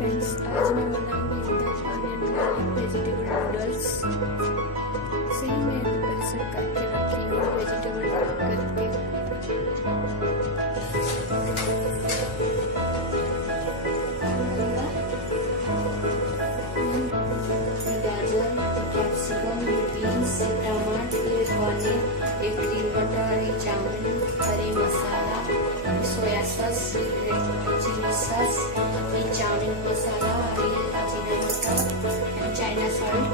फ्रेंड्स, आज मैं बनाऊंगी एकदम अनियन गार्लिक वेजिटेबल नूडल्स। इसी में नूडल्स करके रखी हूँ वेजिटेबल करके। गाजर, कैप्सिकम, बीन्स, टमाटर, पनीर, एक ग्रीन बटर, एक चाउमीन, हरी मसाला, सोया सॉस, चिली सॉस, एक चाउमीन मसाला, हरी जीरा मसाला एंड चाइना सॉल्ट।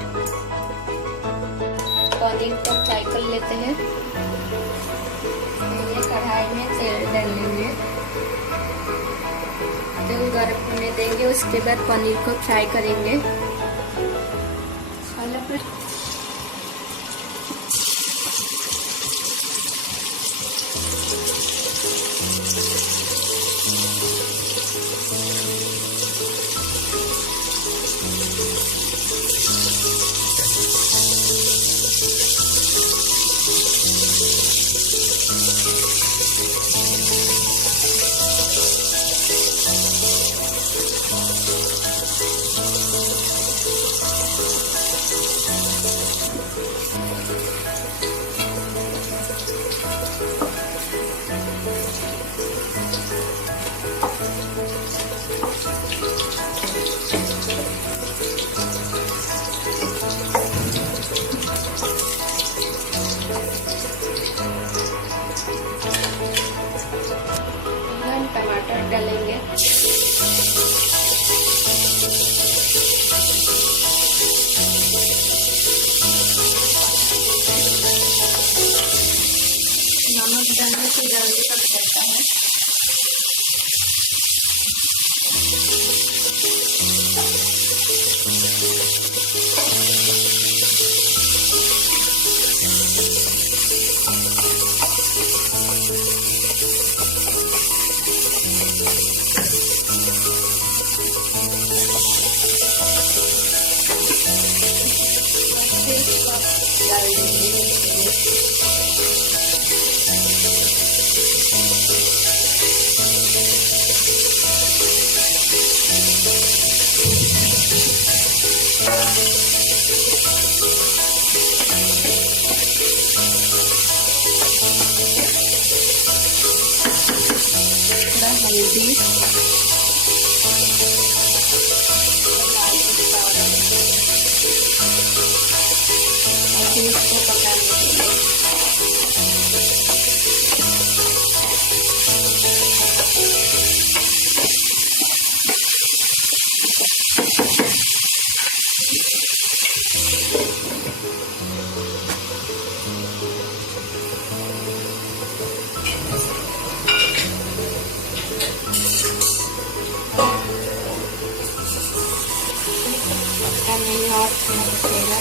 पनीर को फ्राई कर लेते हैं। ये कढ़ाई में तेल डाल लेंगे, तेल गर्म होने देंगे, उसके बाद पनीर को फ्राई करेंगे। टमाटर डालेंगे, नमक डालने से जल्दी पक जाता है। डाल देंगे थोड़ा हल्दी, इसको पकाने के लिए और मसाला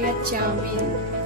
Lihat चाउमीन